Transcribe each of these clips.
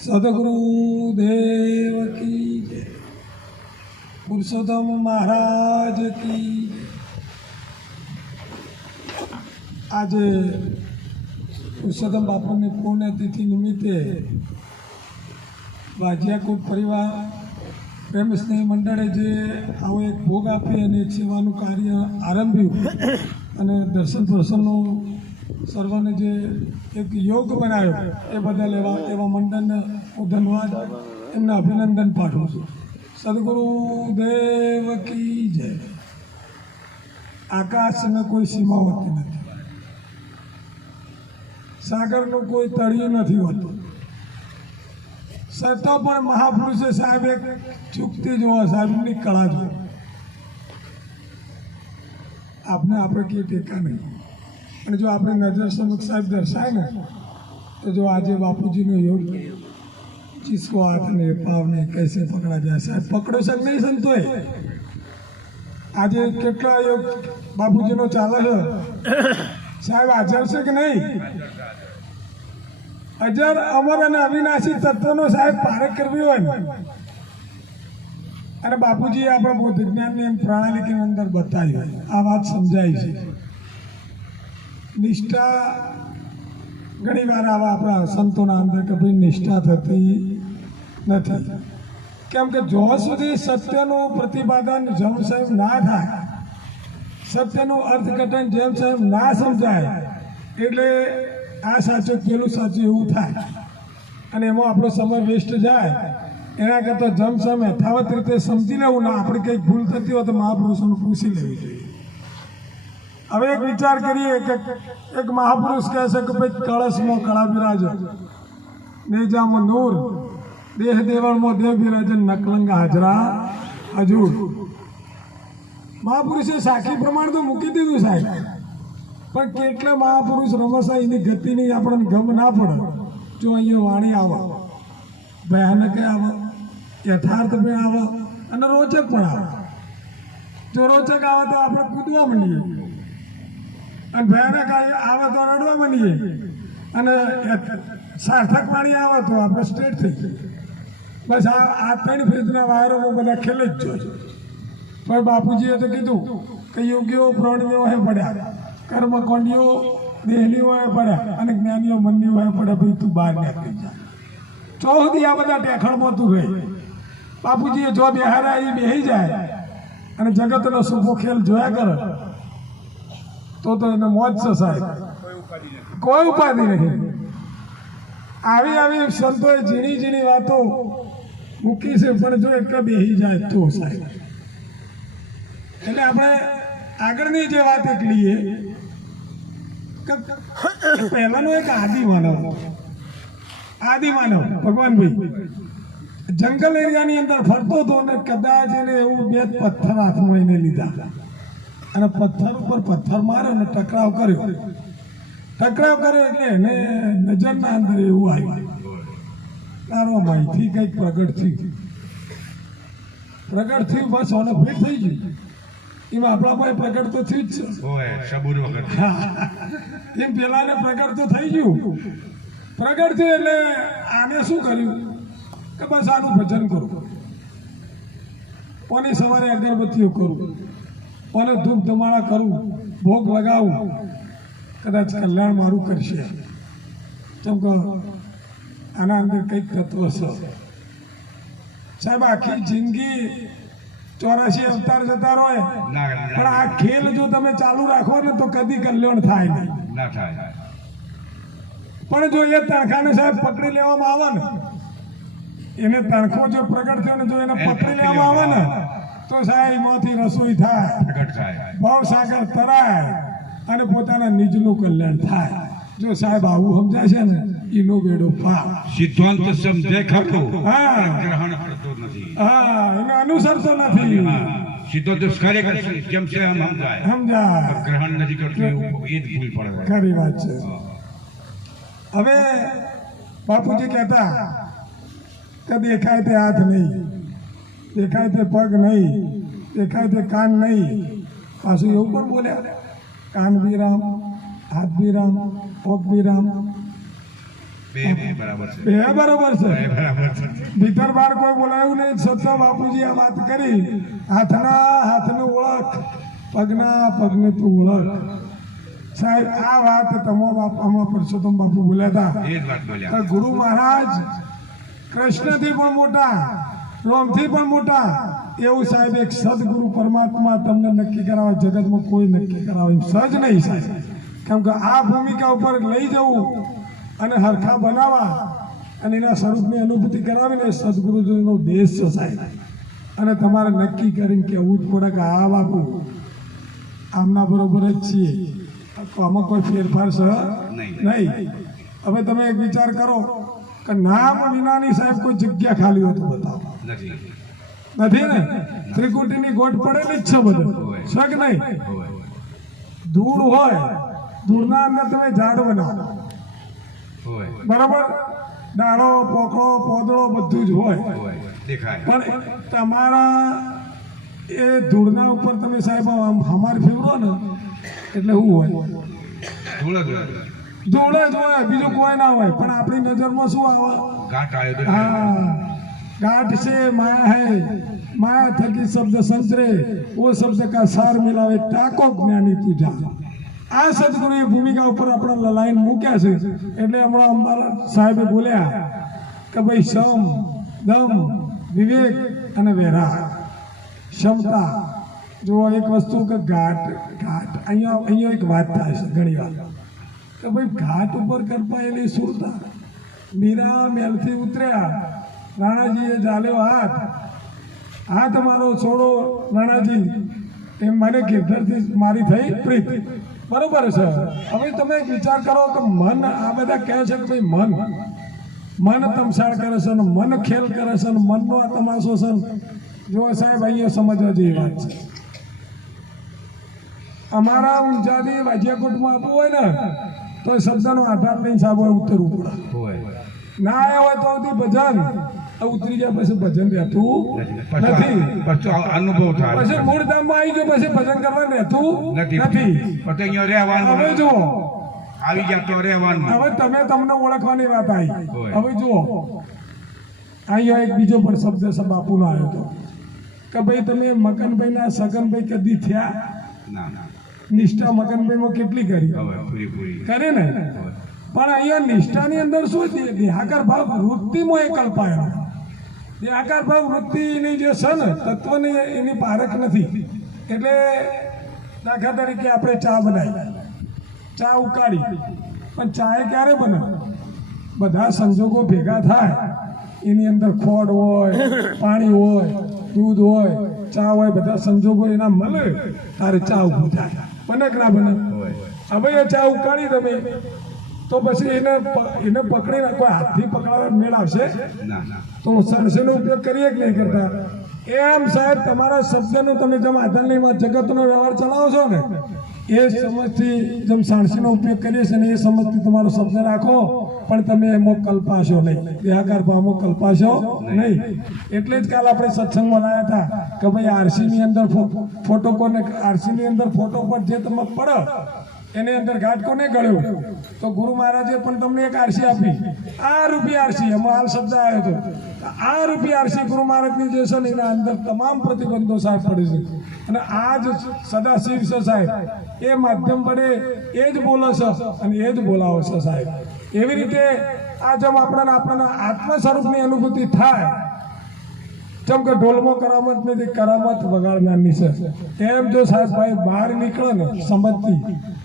સદગુરુદેવ કી જય, પુરુષોત્તમ મહારાજ કી જય। આજે પુરુષોત્તમ બાપુની પુણ્યતિથિ નિમિત્તે વાજિયાકોટ પરિવાર પ્રેમ સ્નેહ મંડળે જે આવો એક ભોગ આપી અને એક સેવાનું કાર્ય આરંભ્યું અને દર્શન પ્રસન્નનો સર્વને જે એક યોગ બનાવ્યો એ બદલ એવા મંડળને હું ધન્યવાદ એમને અભિનંદન પાઠવું છું। સદગુરુદેવ કી જય। આકાશને કોઈ સીમા હોતી નથી, સાગરનું કોઈ તળિયું નથી હોતું, છતાં પણ મહાપુરુષે સાહેબ એક ચૂકતી જોવા, સાહેબની કળા જોવા। આપણે કઈ ટેકા નહીં, અને જો આપણે નજર સમક્ષ સાહેબ દર્શાય ને તો જો આજે બાપુજીનો યોગ जिसको हाथ ने पाव ने कैसे पकड़ा जाए, साहब पकड़ो सक नहीं संतोय। आज કેટલા યોગ બાપુજીનો ચાલે છે સાહેબ, હાજર છે કે નહીં? અજર અમર અને અવિનાશી તત્વનો સાહેબ પારખ કરવી હોય ને, અને બાપુજી આપણા બૌદ્ધ વિજ્ઞાનની પ્રણાલીની અંદર બતાવી આ વાત સમજાય છે। નિષ્ઠા ઘણી વાર આવા આપણા સંતોના અંદર કે ભાઈ નિષ્ઠા થતી નથી, કેમ કે જો સુધી સત્યનું પ્રતિપાદન જેમ સાહેબ ના થાય, સત્યનું અર્થઘટન જેમ સાહેબ ના સમજાય, એટલે આ સાચું પેલું સાચું એવું થાય અને એમાં આપણો સમય વેસ્ટ જાય। એના કરતાં જમસમ યથાવત રીતે સમજી લેવું ના, આપણે કંઈક ભૂલ થતી હોય તો મહાપુરુષોને પૂછી લેવી જોઈએ। હવે એક વિચાર કરીએ કે એક મહાપુરુષ કહે છે કે ભાઈ કળશમાં કળા બિરાજો, નેજામાં નૂર, દેહ દેવળમાં દેવ બિરાજે, નકલંગા હાજરા હજૂર। મહાપુરુષે સાખી પ્રમાણ તો મૂકી દીધું સાહેબ, પણ કેટલા મહાપુરુષ રમસા એની ગતિની આપણને ગમ ના પડે જો અહીંયા વાણી આવે, ભયાનક આવે, યથાર્થ પણ આવે અને રોચક પણ આવે। જો રોચક આવે તો આપણે કૂદવા માંડીએ, અને ભયાનક આવે તો રડવા માંડીએ, અને સાર્થક વાણી આવે તો આપણે સ્ટ્રેટ થઈ જઈએ। બસ આ ત્રણ ફેજના વાયરોમાં બધા ખેલે જ જોજો। પણ બાપુજીએ તો કીધું કે યોગીઓ પ્રાણીઓ હે પડ્યા, કર્મકોંડીઓ દેહલીઓ હે પડ્યા, અને જ્ઞાનીઓ મનનીઓ હે પડ્યા, ભાઈ તું બહાર નીકળી જા। ચોથી આ બધા ટેખણમાં તું રહે। બાપુજીએ જો બેહારા એ બેહી જાય અને જગતનો સુખો ખેલ જોયા કરે તો એને મોજ છે સાહેબ, કોઈ ઉપાધિ નહીં। આવી સંતોએ ઝીણી ઝીણી વાતો મૂકી છે, પણ જો એક બેહી જાય તો સાહેબ, એટલે આપણે આગળની જે વાત એક લઈએ કે પહેલાનો એક આદિ માનવ ભગવાનભાઈ જંગલ એરિયાની અંદર ફરતો હતો અને કદાચ એને એવું બે પથ્થર હાથમાં એને લીધા અને પથ્થર ઉપર પથ્થર માર્યો અને ટકરાવ કર્યો એટલે એને નજરના અંદર એવું આવ્યું, તારો માહિતી કંઈક પ્રગટ થયું, બસ ઓને ફિટ થઈ ગયું। એમાં આપણા ભાઈ પ્રગટ તો થયું જ છે, એમ પેલાને પ્રગટ તો થઈ ગયું। પ્રગટ થયું એટલે આને શું કર્યું કે બસ આનું ભજન કરું, કોની સવારે અગરબત્તીઓ કરું, કોને ધૂપ ધમાડા કરું, ભોગ લગાવું, કદાચ કલ્યાણ મારું કરશે। કેમ કે આના અંદર કંઈક તત્વ છે સાહેબ। આખી જિંદગી 84 અવતાર જતા રહે, પણ આ ખેલ જો તમે ચાલુ રાખો ને તો કદી કલ્યાણ થાય નહીં। પણ જો એ તણખાને સાહેબ પકડી લેવામાં આવે ને, એને તણખો જો પ્રગટ થયો ને જો એને પકડી લેવામાં આવે ને તો સાહેબ એમાંથી રસોઈ થાય, ભવસાગર તરાય અને પોતાના નિજનું કલ્યાણ થાય। જો સાહેબ આવું સમજાય છે ને એનો બેડો પાર, સિદ્ધાંત સમજે ખરો, હા ગ્રહણ કરતો નથી, હા એને અનુસરતો નથી, સિદ્ધાંત ખરેખર જેમ છે એમ સમજાય, ગ્રહણ નથી કરતો એ જ ભૂલ પડે। ખરી વાત છે। હવે બાપુજી કહેતા કે દેખાય તે હાથ નહીં, દેખાય તે પગ નહીં, દેખાય તે કાન નહીં, પાછું એવું પણ બોલ્યા કાન બી રામ, હાથ બી રામ, પગ બી રામ, બે બરાબર છે. બે બરોબર છે. બે બરાબર છે. ભીતર બાર કોઈ બોલાયું નહીં છતાં બાપુજી આ વાત કરી. હાથની ઓળખ, પગની તું ઓળખ. સાહેબ આ વાત તમારા પરસોત્તમ બાપુ બોલ્યા હતા. એ જ વાત બોલ્યા. ગુરુ મહારાજ કૃષ્ણથી પણ મોટા, રામથી પણ મોટા એવું સાહેબ એક સદગુરુ પરમાત્મા તમને નક્કી કરાવે. જગતમાં કોઈ નક્કી કરાવે સજ નહીં સાહેબ. કેમ કે આ ભૂમિકા ઉપર લઈ જવું અને હરખા બનાવવા અને એના સ્વરૂપની અનુભૂતિ કરાવીને સદગુરુજીનો દેશ છે સાહેબ. અને તમારે નક્કી કરીને કહેવું જ પડે કે આ બાપુ આમના બરોબર જ છીએ, આમાં કોઈ ફેરફાર છે નહીં. હવે તમે એક વિચાર કરો કે નામ વિનાની સાહેબ કોઈ જગ્યા ખાલી હોય તો બતાવો. નથી ને? ત્રિકુટીની ગોટ પડેલી જ છે બધું, શક નહીં. ધૂળ હોય, ધૂળના અંદર તમે ઝાડ બનાવો, બરાબર? ડાળો, પોકળો, પોદળો બધું જ હોય, પણ તમારા એ ધૂળના ઉપર તમે સાહેબ હમાર ફેરવો ને એટલે શું હોય? ધૂળ જ હોય, બીજું કોઈ ના હોય. પણ આપણી નજરમાં શું આવે? હા, गाठ से माया है, माया थकी शब्द संचरे, वो शब्द का सार मिलावे टाको ज्ञानी तुझा. આ સદગુરુએ ભૂમિકા ઉપર આપણા લાઈન મૂક્યા છે. એટલે હમણાં અમારા સાહેબે બોલ્યા કે ભાઈ સમ, દમ, વિવેક અને વેરા, ક્ષમતા. જો એક વસ્તુ કે ઘાટ અહીંયા એક વાત થાય છે ઘણી વાર કે ભાઈ ઘાટ ઉપર કરપાયેલી સુરતા. મીરા મેલથી ઉતર્યા, રાણાજીએ ચાલ્યો હાથ મારો છોડો રાણાજી, એમ મને ગિરધરથી મારી થઈ પ્રીત. બરોબર છે. હવે તમે વિચાર કરો કે મન, આ બધા કહે છે કે ભાઈ મન તમસાળ કરે છે ને મન ખેલ કરે છે ને મનનો આ તમાશો છે. જો સાહેબ અહીંયા સમજવા જેવી વાત છે. અમારા ઊંચાથી વાજિયાકોટમાં આપવું હોય ને તો શબ્દનો આધાર લઈને સાહેબ ઉતરવું પડે. ના આવ્યા હોય તો આવતી ભજન ઉતરી જાય, પછી ભજન રહેતું નથી. અનુભવ થાય પછી મૂળ ધામમાં આવી ગયો પછી ભજન કરવાનું રહેતું નથી. હવે જુઓ, આવી ગયા તો રહેવાનું. હવે તમને ઓળખવાની વાત આવી. હવે જુઓ, અહીંયા એક બીજો પણ શબ્દ બાપુનો આવ્યો હતો કે ભાઈ તમે મકનભાઈના સગનભાઈ કદી થયા? નિષ્ઠા મકનભાઈમાં કેટલી કરી? કરે ને? પણ અહીંયા નિષ્ઠાની અંદર શું છે? દેહાકાર ભાવ વૃત્તિમાં એ કલ્પાયો. દેહાકાર ભાવ વૃત્તિની જે છે ને તત્વની એની પારખ નથી. એટલે દાખલા તરીકે આપણે ચા બનાવી, ચા ઉકાળી, પણ ચા એ ક્યારે બને? બધા સંજોગો ભેગા થાય, એની અંદર ખોડ હોય, પાણી હોય, દૂધ હોય, ચા હોય, બધા સંજોગો એના મળે તારે ચા ઊભું થાય. બને કે ના બને? હવે એ ચા ઉકાળી તમે તો પછી એને પકડીને કોઈ હાથથી પકડાવા મેળ આવશે? તો સરસેનો ઉપયોગ કરીએ કે નહીં કરતા? એમ સાહેબ તમારા શબ્દનો તમે જેમ આધારની જગતનો વ્યવહાર ચલાવો છો ને એ સમજથી જેમ સાણસીનો ઉપયોગ કરીએ છીએ ને એ સમજથી તમારો શબ્દ રાખો, પણ તમે એમાં કલ્પાશો નહીં, દેહાકાર ભાવમાં કલ્પાશો નહીં. એટલે જ કાલ આપણે સત્સંગમાં લાવ્યા હતા કે ભાઈ આરસીની અંદર ફોટો કોને, આરસીની અંદર ફોટો પર જે તમે પડો એની અંદર ઘાટ કોને ગળ્યો? તો ગુરુ મહારાજે પણ તમને એક આરસી આપી. આ રૂપી આરસી, એમાં હાલ શબ્દ આવ્યો હતો. આ રૂપી આરસી ગુરુ મહારાજની જે છે ને એના અંદર તમામ પ્રતિબંધો સાહેબ પડે છે. અને આ જ સદાશિવ છે સાહેબ, એ માધ્યમ વડે એ જ બોલે છે અને એ જ બોલાવે છે સાહેબ. એવી રીતે આ જેમ આપણને આત્મ સ્વરૂપની અનુભૂતિ થાય, જેમ કે ઢોલમાં કરામત નથી, કરામત વગાડનારની છે. એમ જો સાહેબ ભાઈ બહાર નીકળે ને સમજથી,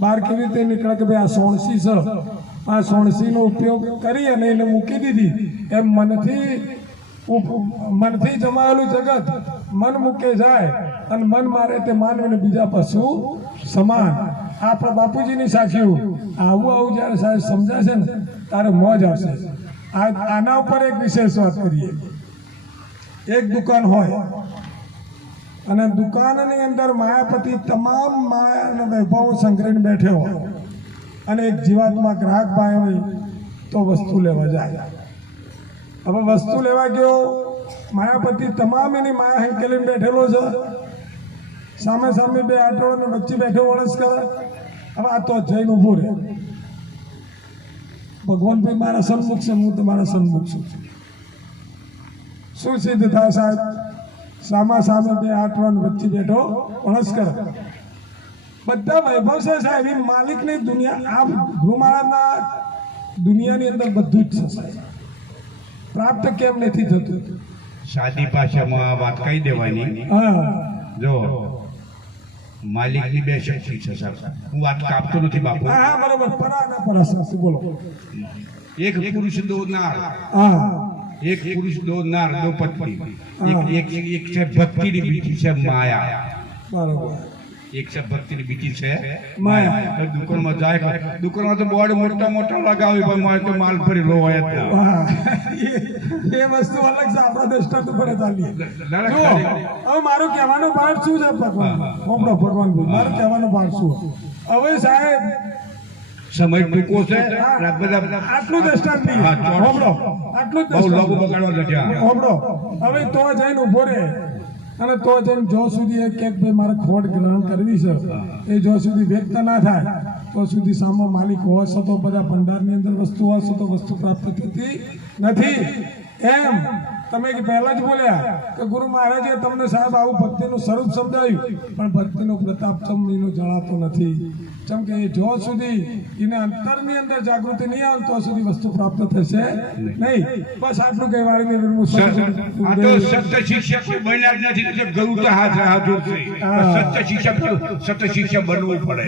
બહાર કેવી રીતે નીકળે કે ભાઈ આ સોણસી છે, આ સોણસીનો ઉપયોગ કરી અને એને મૂકી દીધી. એમ મનથી જમાવેલું જગત મન મૂકે જાય અને મન મારે તે માનવીને બીજા પશુ સમાન. આપણા બાપુજીની સાખીઓ આવું જ્યારે સાહેબ સમજાશે ને તારે મોજ આવશે. આના ઉપર એક વિશેષ વાત કરીએ. એક દુકાન હોય અને દુકાનની અંદર માયાપતિ તમામ માયાના વૈભવો સંગ્રહીને બેઠો હોય અને એક જીવાત્મા ગ્રાહક ભાઈ હોય તો વસ્તુ લેવા જાય. હવે વસ્તુ લેવા ગયો, માયાપતિ તમામ એની માયા હેંકેલીને બેઠેલો છે, સામે બે આટોળાને વચ્ચે બેઠો વળસ કરે. હવે આ તો જઈને ઊભું રહે. ભગવાન ભાઈ મારા સન્મુખ છે, હું તમારા સન્મુખ છું. શું સિદ્ધ થાય સાહેબ? સામા સામે બે આઠવાન વચ્ચે બેઠો અણસ કરે. બધા વૈભવ છે સાહેબ, એ માલિકની દુનિયા આ ગુરુ મહારાજના દુનિયાની અંદર બધું જ છે સાહેબ. પ્રાપ્ત કેમ નથી થતું? સાદી ભાષામાં આ વાત કહી દેવાની. હા જો માલિકની બે શક્તિ છે સર. હું વાત કાપતો નથી બાપુ. હા હા બરોબર. પરા ના પરા સાસુ બોલો. એક પુરુષ દો નાર, હા એક પુરુષ દો નાર, દો પત્ની. એક છે ભક્તિની, બીજી છે માયા. બરોબર. એક છે ભક્તિની, બીજી છે માયા. માયા. દુકાનમાં જાય, દુકાનમાં તો બોર્ડ મોટા મોટા લગાવી, પણ મારે તો માલ ભરી લો હોય જ ના. હા એ વસ્તુ અલગ છે, આપણા દ્રષ્ટાંત ઉપર ચાલીએ. જુઓ, હવે મારું કહેવાનો ભાર શું છે ભગવાન? આપણો ભગવાન મારું કહેવાનો ભાર શું? હવે સાહેબ સમય ટૂંકો છે. બધા આટલું દ્રષ્ટાંત નહીં. હા, ચોટ. હોંભળો, આટલું જ બહુ લોગો દ્રષ્ટાંત. બગાડવા નથી આ. હોંભળો, હવે તો જઈને ઉભો રહે અને તો જઈને જો સુધી એ કે ભાઈ મારે ખોટ ગ્રહણ કરવી છે, એ જો સુધી વ્યક્ત ના થાય તો સુધી સામો માલિક હોય છે તો બધા ભંડારની અંદર વસ્તુ હોય છે તો વસ્તુ પ્રાપ્ત થતી નથી. એમ તમે પહેલા જ બોલ્યા કે ગુરુ મહારાજે તમને સાહેબ આવું ભક્તિનું સ્વરૂપ સમજાવ્યું, પણ ભક્તિનો પ્રતાપ ચમડીનો જણાતો નથી. જેમ કે જો સુધી એને અંતરની અંદર જાગૃતિ નહીં આવે તો સુધી વસ્તુ પ્રાપ્ત થશે નહીં. બસ આટલું કહેવાય. આ તો સત્ય શિક્ષક બન્યા જ નથી તો ગુરુ તો હાજર છે. સત્ય શિક્ષક બનવું પડે.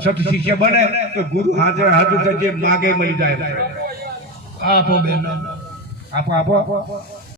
સત્ય શિક્ષક બને તો ગુરુ હાજર છે, જે માગે મળી જાય. આપો બેન, આપો.